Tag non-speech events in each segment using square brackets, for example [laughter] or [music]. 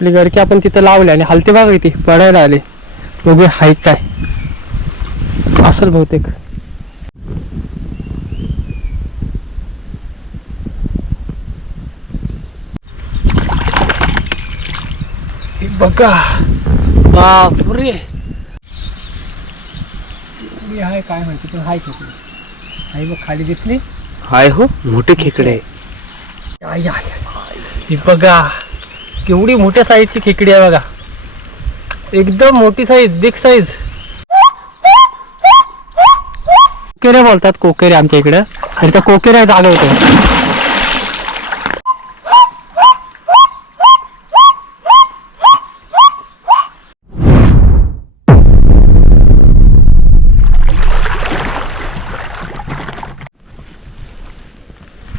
आपली गडकी आपण तिथं लावली आणि हलते बघा इथे पडायला आले. बघूया हाईट काय? असेल बहुतेक. हे बघा. बापरे. आहे काय माहिती पण हाय खेकडी. आई बघ खाली दिसली. हाय हो मोठे खेकडे. I, I, I. ही बघा. केवढी मोठ्या साईजची खेकडी आहे बघा. एकदम मोठी साईज बिग साईज कोकेरे बोलतात कोकेरे आमच्या इकडं. आणि त्या कोकेऱ्या जागा होत्या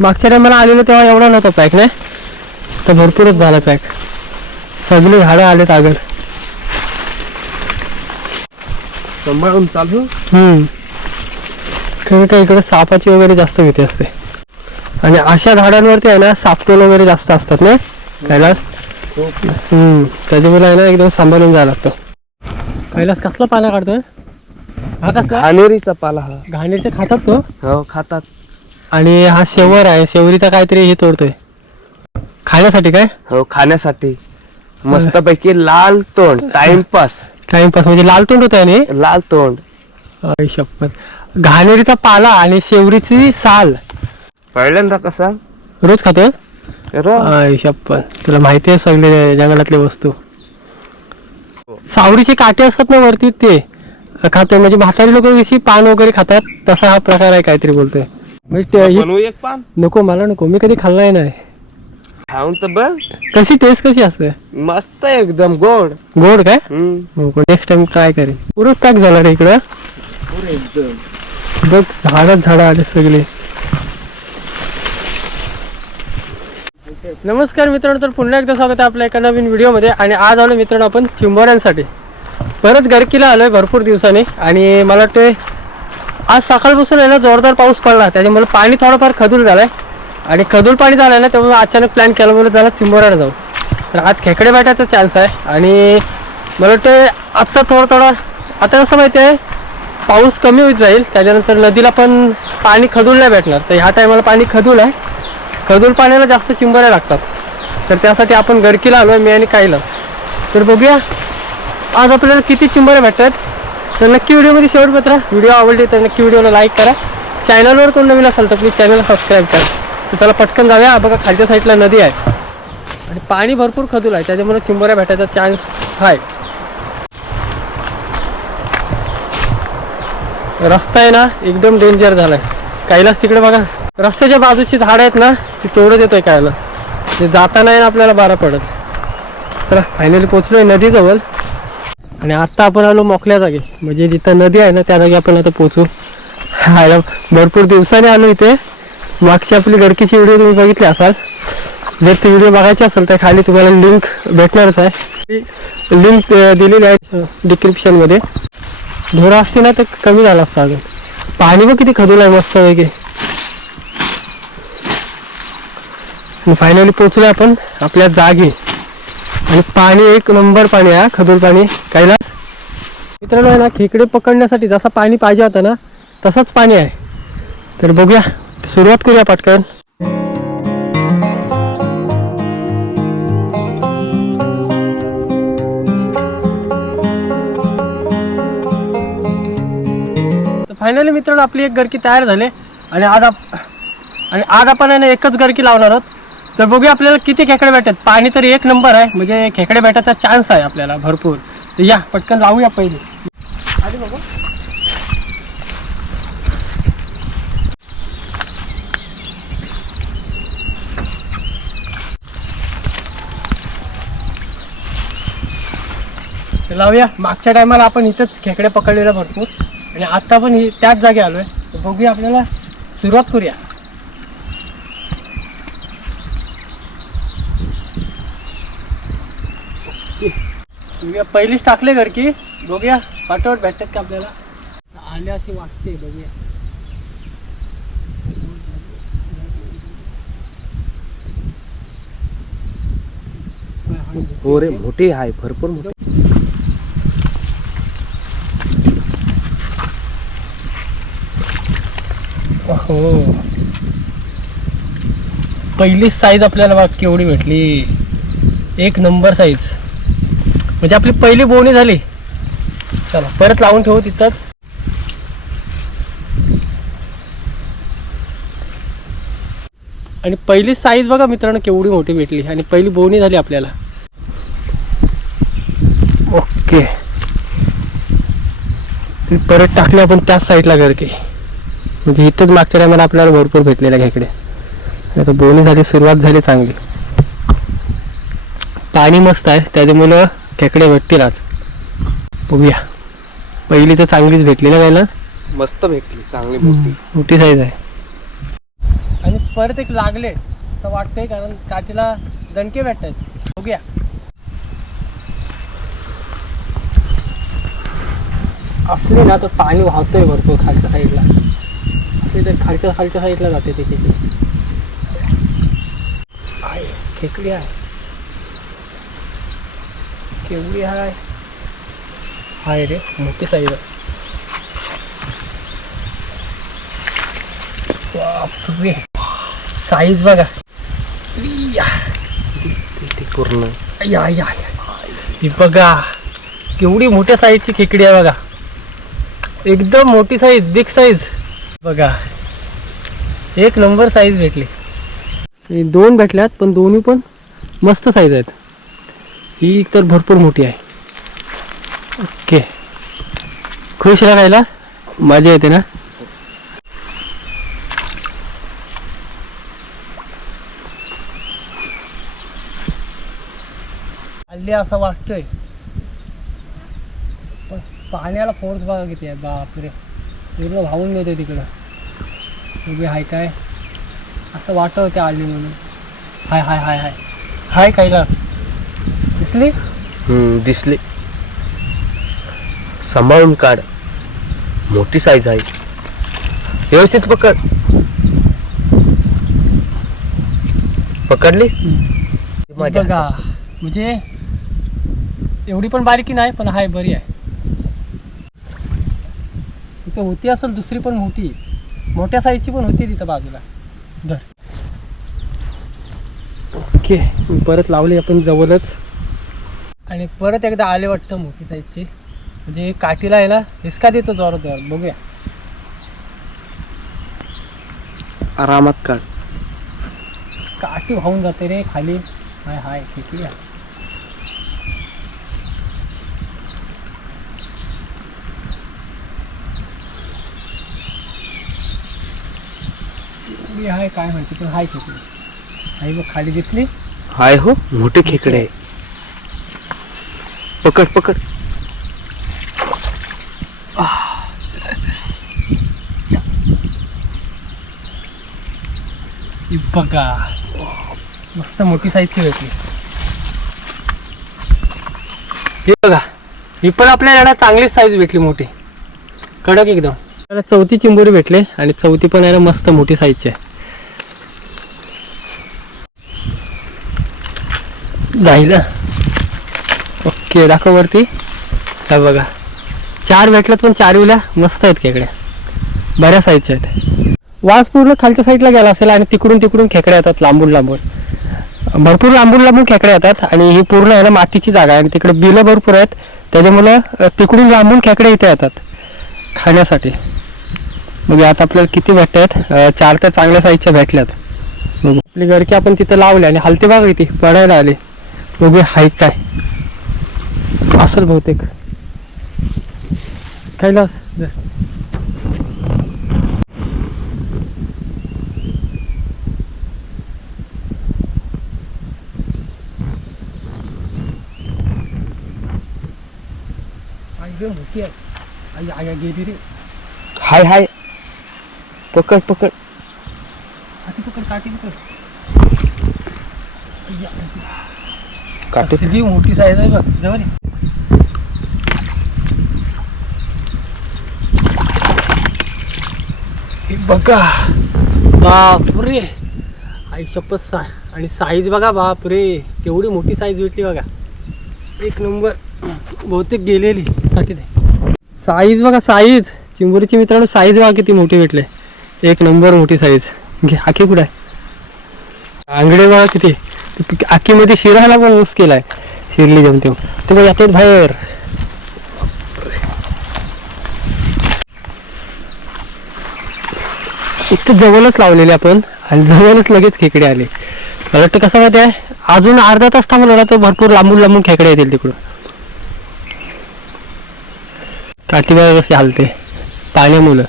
मागच्या टायमाला आलेलो तेव्हा एवढा नव्हता पॅक नाही? तर भरपूरच झाला पॅक सगळे झाडं आलेत आगळ सांभाळून चालू? हम्म. कारण का इकडे सापाची वगैरे जास्त भीती असते. आणि अशा झाडांवरती आहे ना सापटोल वगैरे जास्त असतात ना कैलास हम्म. त्याच्यामुळे आहे ना एकदम सांभाळून जायला लागतं. कैलास कसला पाला काढतोय? हा कसला? घाणेरीचा पाला हा. घाणीचे खातात तो? हो खातात. आणि हा शेवर आहे. शेवरीचा काहीतरी हे तोडतोय. खाण्यासाठी काय? हो खाण्यासाठी. मस्तपैकी लाल तोंड टाइमपास. टाइमपास म्हणजे लाल तोंड होत आहे लाल तोंड. आई शपथ घाणेरीचा पाला आणि शेवरीची साल. पहिल्यांदा कसा? रोज रो आई शपथ तुला माहिती आहे सगळे जंगलातले वस्तू. सावरीचे काटे असतात ना वरती ते खातोय. म्हणजे म्हातारी लोक कशी पान वगैरे खातात तसा हा प्रकार आहे काहीतरी बोलतोय. ही- नको मला नको. मी कधी खाल्लाय नाही. खाऊन तर बघ. कशी टेस्ट कशी असते? मस्त एकदम गोड. गोड काय? हम्म. नेक्स्ट टाइम ट्राय करेन. पुरं पॅक झाला रे इकडं. बघ झाडच झाडं आले सगळे. नमस्कार मित्रांनो तर पुन्हा एकदा स्वागत आहे आपल्या एका नवीन व्हिडिओमध्ये. आणि आज आलो मित्रांनो आपण चिंबोऱ्यांसाठी. परत गरकीला आलोय भरपूर दिवसांनी. आणि मला वाटते आज सकाळपासून आहे ना जोरदार पाऊस पडला. त्याच्यामुळे पाणी थोडंफार खदूल झालंय. आणि खदूल पाणी झालं ना त्यामुळे अचानक प्लॅन केला म्हणून त्याला चिंबोराला जाऊ तर आज खेकडे भेटायचा चान्स आहे. आणि मला वाटतं आत्ता थोडं थोडं आता कसं माहिती आहे पाऊस कमी होत जाईल. त्याच्यानंतर नदीला पण पाणी खदूल नाही भेटणार. तर ह्या टायमाला पाणी खदूल आहे. खदूल पाण्याला जास्त चिंबऱ्या लागतात. तर त्यासाठी आपण गडकीला आलो मी आणि कायलाच तर बघूया आज आपल्याला किती चिंबऱ्या भेटतात. तर नक्की व्हिडिओमध्ये शेवट पत्रा व्हिडिओ आवडली तर नक्की व्हिडिओला लाईक करा. चॅनलवर कोण नवीन असाल तर प्लीज चॅनलला सबस्क्राईब करा. तर त्याला पटकन जाऊया. बघा खालच्या साईडला नदी आहे. आणि पाणी भरपूर खदूल आहे. त्याच्यामुळे चिंबऱ्या भेटायचा चान्स आहे रस्ता आहे ना एकदम डेंजर झालाय. कैलास तिकडे बघा. रस्त्याच्या बाजूची झाड आहेत ना ती तोडत येतोय कैलास. ते जाताना आहे ना आपल्याला बारा पडत. चला फायनली पोचलोय नदीजवळ. आणि आत्ता आपण आलो मोकल्या जागी. म्हणजे जिथं नदी आहे ना त्या जागी आपण आता पोचू भरपूर दिवसाने आलो इथे. मागची आपली गडकीची व्हिडिओ तुम्ही बघितली असाल. जर ती व्हिडिओ बघायची असेल तर खाली तुम्हाला लिंक भेटणारच आहे. लिंक दिलेली आहे डिस्क्रिप्शनमध्ये ढोरा असते ना तर कमी झाला असता अजून. पाणी बघ किती खदूल आहे मस्त पैकी. फायनली पोचलोय आपण आपल्या जागी. आणि पाणी एक नंबर पाणी आहे खदूल पाणी. कैलास? मित्रांनो आहे ना खेकडे पकडण्यासाठी जसं पाणी पाहिजे होता ना तसंच पाणी आहे. तर बघूया. सुरुवात करूया पटकन. फायनली मित्रांनो आपली एक गरकी तयार झाली आणि आज आप आणि आज आपण आहे ना एकच गरकी लावणार आहोत. तर बघूया आपल्याला किती खेकडे भेटतात. पाणी तर एक नंबर आहे म्हणजे खेकडे भेटायचा चान्स आहे आपल्याला भरपूर. तर या पटकन लावूया पहिले. आधी बघू. लावूया. मागच्या टायमाला आपण इथंच खेकडे पकडलेलं भरपूर. आणि आता पण त्याच जागी आलोय. तर बघूया आपल्याला सुरुवात करूया. पहिलीच टाकले घर की. बघूया पाठवट भेटतात का आपल्याला? आले असे वाटते बघूया. हो रे मोठी आहे भरपूर मोठी हो. पहिलीच साईज आपल्याला बघ केवढी भेटली. एक नंबर साईज म्हणजे आपली पहिली बोवणी झाली. चला परत लावून ठेवू तिथंच. आणि पहिली साईज बघा मित्रांनो केवढी मोठी भेटली. आणि पहिली बोवणी झाली आपल्याला. ओके. परत टाकली आपण त्याच साईडला गरके म्हणजे इथंच मागच्या टायमाला आपल्याला भरपूर भेटलेल्या खेकडे. आता बोवणी झाली सुरुवात झाली चांगली. पाणी मस्त आहे त्याच्यामुळं खेकडे भेटतील आज. बघूया. पहिली तर चांगलीच भेटली ना पहिला मस्त भेटली चांगली मोठी मोठी साईज आहे. आणि परत एक लागले असं वाटतंय कारण काठीला दणके भेटतात बघूया. असले ना तर पाणी वाहतोय भरपूर खालच्या साईडला असले तर खालच्या खालच्या साईडला जाते ते खेकडी आहे खेकडी आहे. केवढी आहे? हाय रे मोठी साईज बापरे. साईज बघा. ते पूर्ण. या या. ही बघा. केवढी मोठ्या साईजची खेकडी आहे बघा. एकदम मोठी साईज बिग साईज बघा. एक नंबर साईज भेटली. दोन भेटल्यात पण दोन्ही पण मस्त साईज आहेत. ही तर भरपूर मोठी आहे. ओके. खुश राहायला मजा येते ना? हल्ली असं वाटतोय. पण पाण्याला फोर्स बघा किती आहे. बापरे. पूर्ण वाहून नेतोय तिकडं. उभी हाय काय? असं वाटत होते आली म्हणून. हाय हाय हाय हाय. हाय कैलास. दिसली? हम्म दिसली. सांभाळून काढ. मोठी साईज आहे. व्यवस्थित पकड. पकडली माझ्या बघा म्हणजे एवढी पण बारीकी नाही पण हाय बरी आहे. तिथं होती असेल दुसरी पण मोठी मोठ्या साईजची पण होती तिथं बाजूला. धर ओके परत लावली आपण जवळच. आणि परत एकदा आले वाटतं मोठी साईजची. म्हणजे काठीला यायला हिसका देतो जोरात जोरात बघूया. आरामात काढ. काठी वाहून जाते रे खाली. हाय हाय किती आहे खेकडी आहे काय माहिती पण हाय खेकडी. आई बघ खाली दिसली? हाय हो मोठे खेकडे आहे. पकड पकड. ही बघा. मस्त मोठी साईजची भेटली ही बघा ही पण आपल्याला याला चांगलीच साईज भेटली मोठी. कडक एकदम. त्याला चौथी चिंबोरी भेटले आणि चौथी पण याला मस्त मोठी साईजची आहे. जाईल ना ओके दाखव वरती. हा बघा. चार भेटल्यात पण चार विल्या मस्त आहेत खेकड्या बऱ्या साईजच्या आहेत. वास पूर्ण खालच्या साईडला गेला असेल आणि तिकडून तिकडून खेकड्या येतात लांबून लांबून. भरपूर लांबून लांबून खेकड्या येतात आणि ही पूर्ण आहे ना मातीची जागा आहे आणि तिकडे बिलं भरपूर आहेत. त्याच्यामुळं तिकडून लांबून खेकडे इथे येतात खाण्यासाठी. मग आता आपल्याला किती भेटत आहेत चार तर चांगल्या साईजच्या भेटल्यात. मग आपली गडकी आपण तिथं लावली आणि हलते बघा इथे पडायला आली. बघू हाईट काय? असेल बहुतेक. कैलास हाय हाय. पकड पकड. काठी पकड काठी पकड. काटे किती मोठी साईज आहे बघ जवळ बघा बापरे. आई शपथ सा आणि साईज बघा बापरे केवढी मोठी साईज भेटली बघा. एक नंबर बहुतेक गेलेली. बाकी नाही साईज बघा साईज चिंबोरीची मित्रांनो साईज बघा किती मोठी भेटले. एक नंबर मोठी साईज घे आखी कुठं आहे आंगडे बघा किती. आखीमध्ये शिरायला पण यूज केलाय शिरली जमते ते मग यातच बाहेर. इथं जवळच लावलेले आपण आणि जवळच लगेच खेकडे आले. मला वाटतं कसं माहिती आहे? अजून अर्धा तास थांबलो ना तर भरपूर लांबून लांबून खेकडे येतील तिकडून. काठी कसे कशी हालते? पाण्यामुळं.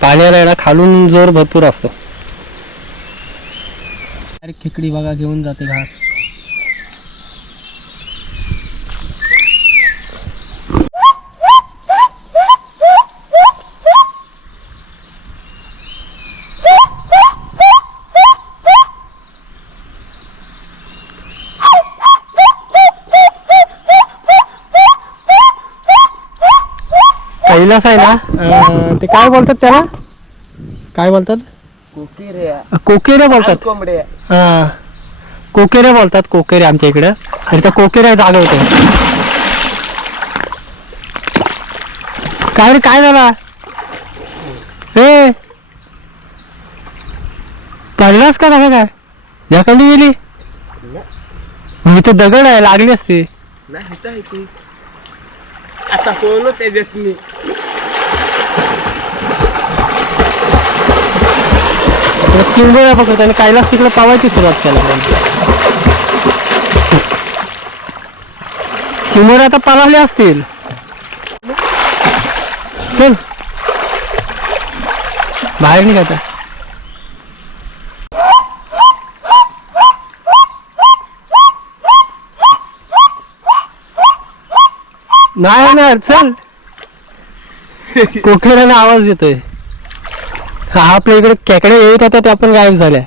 पाण्याला खालून जोर भरपूर असतो. अरे खेकडी बघा घेऊन जाते घास. कैलास आहे ना? अं, ते काय बोलतात त्याला? काय बोलतात? कोकिऱ्या कोकेरे बोलतात. कोंबड्या हा. कोकेरे बोलतात कोकेरे आमच्या इकडं. आणि त्या कोकेऱ्या जागा होते काय रे काय झाला? हे पडलास का काय काय? याकडे गेली मी तर दगड आहे लागली असती. नाही आता बोललो त्याच्यात मी. चिंबोऱ्या बघत आणि कैलास तिकडे पावायची सुरुवात केला. चिंबोऱ्या आता पळाले असतील. चल. बाहेर निघायचा नाही ना चल. [laughs] कोकिळाने आवाज देतोय. हा आपल्या इकडे खेकडे येत होत्या त्या पण गायब झाल्या.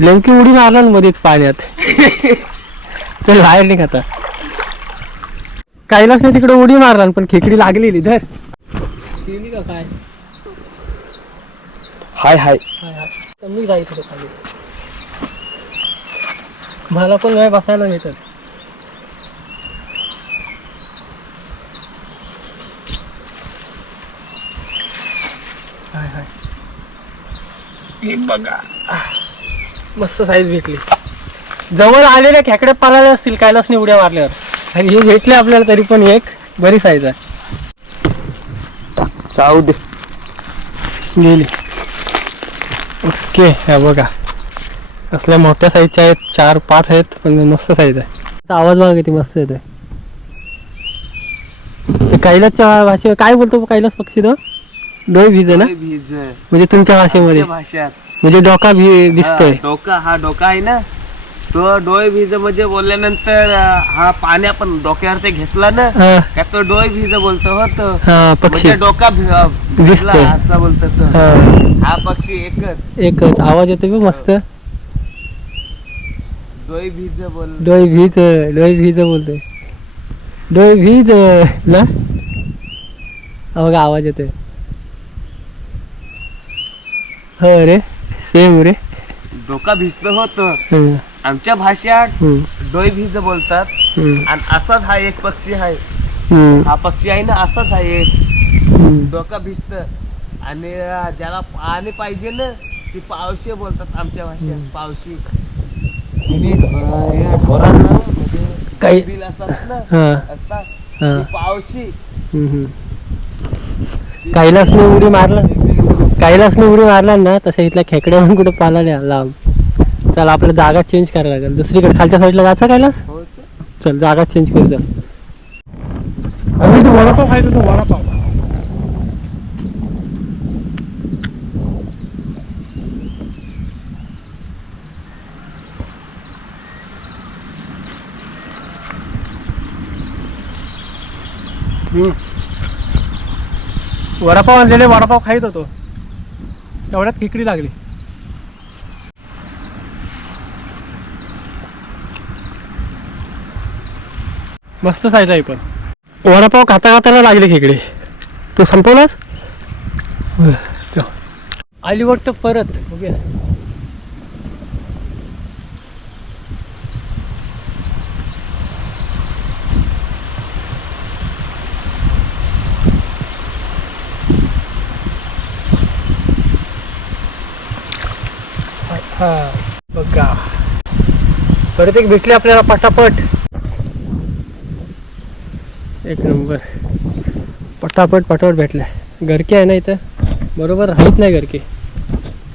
नेमकी उडी मारला ना मध्येच पाण्यात. चल बाहेर निघ आता. कैलास नाही तिकडे उडी मारला पण खेकडी लागलेली धर. का काय हाय हाय. जायचं खाली. मला पण नाही बसायला भेटत. हे बघा. मस्त साईज भेटली. जवळ आलेल्या खेकड्या पालाले असतील कैलासने उड्या मारल्यावर. आणि हे भेटले आपल्याला तरी पण एक बरी साईज आहे. चावू दे. गेली. ओके हे बघा. असल्या मोठ्या साईजच्या आहेत चार पाच आहेत पण मस्त साईज आहे. त्याचा आवाज बघा किती मस्त येतोय. ते कैलासच्या भाषे काय बोलतो कैलास पक्षी तो? डोय भिज ना? भीज म्हणजे तुमच्या भाषेमध्ये. भाषात. म्हणजे डोका भी भिजतोय. हा, डोका हा डोका आहे ना? तो डोळे भीज म्हणजे बोलल्यानंतर हा पाणी आपण डोक्यावर ते घेतला ना हा. का तो डोळे भीज बोलतो होत हा पक्षी. म्हणजे डोका भिजला. असं बोलतो हा. पक्षी एकच. एकच. आवाज येतोय बघ मस्त. डोळे भीज बोल डोय भीज डोय भीज बोलतोय. डोय भीज ना बघा आवाज येतोय. हो रे. सेम रे. डोका भिजत होत. हम्म, आमच्या भाषेत हम्म, डोळे भीज बोलतात. हम्म, आणि असाच हा एक पक्षी आहे. हम्म, हा पक्षी आहे ना असाच आहे एक. हम्म. डोका भिजत. आणि अं, ज्याला पाणी पाहिजे ना ती पावशी बोलतात आमच्या भाषेत. पावशी. तिने ढोरा- या ढोरांना म्हणजे काही- बिल असतात ना हा, असतात. हा, ती पावशी. हम्म, हम्म. कैलासने उडी मारला. कैलासने उडी मारला ना तसं इथल्या खेकड्या म्हणून कुठे पाला लांब. चल आपल्याला जागा चेंज करायला लागेल. दुसरीकडे खालच्या साईडला जायचं कैलास होच. चल. जागा चेंज करू चल तो वडापाव खायचो तो वडापाव. वडापाव आणलेले वडापाव खाईत होतो. तेवढ्यात खिकडी लागली. मस्त साईज आहे पण. वडापाव खाता खाताना लागले खेकडे. तू संपवलास? आली वाटतं परत. बघूया. हा बघा. परत एक भेटली आपल्याला पटापट. एक नंबर. पटापट पटापट भेटलाय गरके आहे ना इथं? बरोबर राहत नाही गरके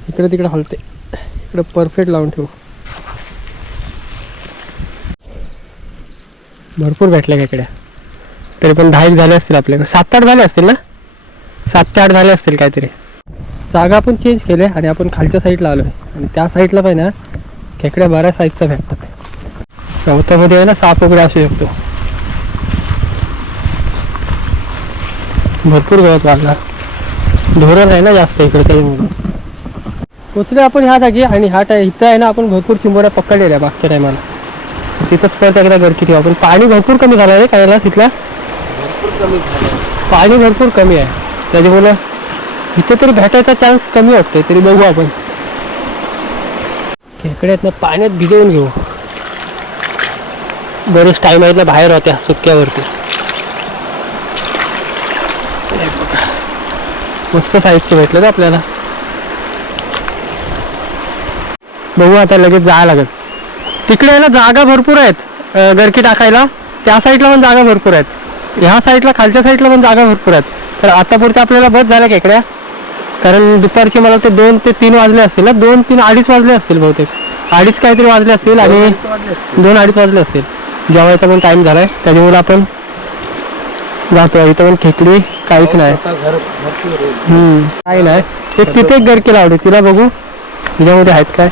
इकडे तिकडे हलते. इकडे परफेक्ट लावून ठेवू. भरपूर भेटल्या खेकड्या तरी पण दहा एक झाले असतील आपल्याकडे. सात आठ झाले असतील ना? सात ते आठ झाले असतील काहीतरी. जागा आपण चेंज केले आणि आपण खालच्या साईडला आलो आहे आणि त्या साईडला पाहिजे ना खेकड्या बऱ्याच साईजच्या भेटतात. गवतामध्ये आहे ना साप वगैरे असू शकतो. भरपूर गवत वाढला धोरण आहे ना जास्त इकडे त्याच्यामुळे पोचले आपण ह्या जागी आणि ह्या टाय इथं आहे ना आपण भरपूर चिंबोऱ्या पकडलेल्या मागच्या टायमाला तिथंच परत एकदा गरकी ठेवू. आपण पाणी भरपूर कमी झालं आहे काय तिथला भरपूर कमी झालं पाणी भरपूर कमी आहे. त्याच्यामुळं इथे तरी भेटायचा चान्स कमी वाटतोय तरी बघू आपण. खेकड्यात ना पाण्यात भिजवून घेऊ. बरेच टाईम आहेत ना बाहेर होत्या सुक्यावरती मस्त साईजचे भेटले ना आपल्याला. बघू आता लगेच जायला लागेल. तिकडे आहे ना जागा भरपूर आहेत गरकी टाकायला. त्या साईडला पण जागा भरपूर आहेत. ह्या साईडला खालच्या साईडला पण जागा भरपूर आहेत. तर आता पुढच्या आपल्याला बस झाल्या खेकड्या. कारण दुपारचे मला ते दोन ते तीन वाजले असतील ना? दोन तीन अडीच वाजले असतील बहुतेक. अडीच काहीतरी वाजले असतील आणि दोन अडीच वाजले असतील. जेवायचा पण टाइम झालाय. त्याच्यामुळे आपण जातो. इथं पण खेकडी काहीच नाही. घर आहे. हम्म. काही नाही. एक तिथे एक गरकी लावली तिला बघू. तिच्यामध्ये आहेत काय?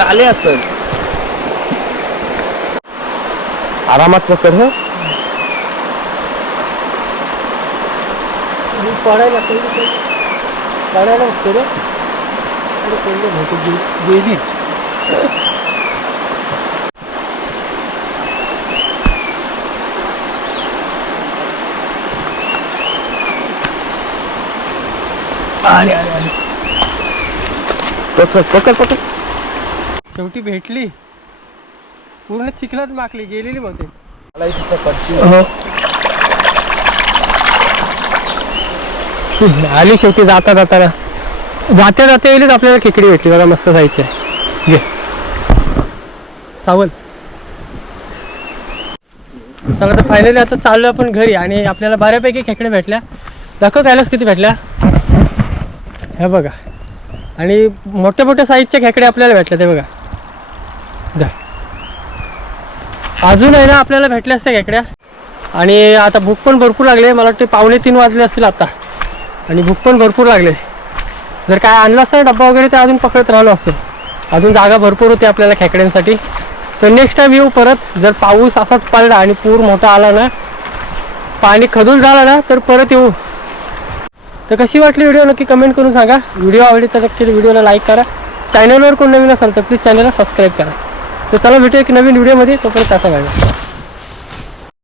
आले असेल आरामात पकड पडायला पडायला बघतो रे अरे बहुतेक गे- गेली पकड पकड पकड. शेवटी भेटली. पूर्ण चिखलात माकली गेलेली बहुतेक. मला इथे पकडची [laughs] आली शेवटी जाता जाताना जाते जाते येईलच आपल्याला खेकडी भेटली. बघा मस्त जायची आहे. घे. सावल. चला तर फायनली आता चाललो आपण घरी आणि आपल्याला बऱ्यापैकी खेकड्या भेटल्या. दाखव कायलाच किती भेटल्या. हे बघा. आणि मोठ्या मोठ्या साईजच्या खेकड्या आपल्याला भेटल्या ते बघा. जा. अजून आहे ना आपल्याला भेटल्या असत्या खेकड्या. आणि आता भूक पण भरपूर लागले मला वाटते पावणे तीन वाजले असतील आता. आणि भूक पण भरपूर लागले. जर काय आणलं असतं डब्बा वगैरे तर अजून पकडत राहिलो असतो. अजून जागा भरपूर होती आपल्याला खेकड्यांसाठी. तर नेक्स्ट टाईम येऊ परत. जर पाऊस असाच पडला आणि पूर मोठा आला ना पाणी खदून झाला ना तर परत येऊ. तर कशी वाटली व्हिडिओ नक्की कमेंट करून सांगा. व्हिडिओ आवडली तर नक्की व्हिडिओला लाईक करा. चॅनलवर कोण नवीन असाल तर प्लीज चॅनलला सबस्क्राईब करा. तर चला भेटू एक नवीन व्हिडिओमध्ये तोपर्यंत असा बाय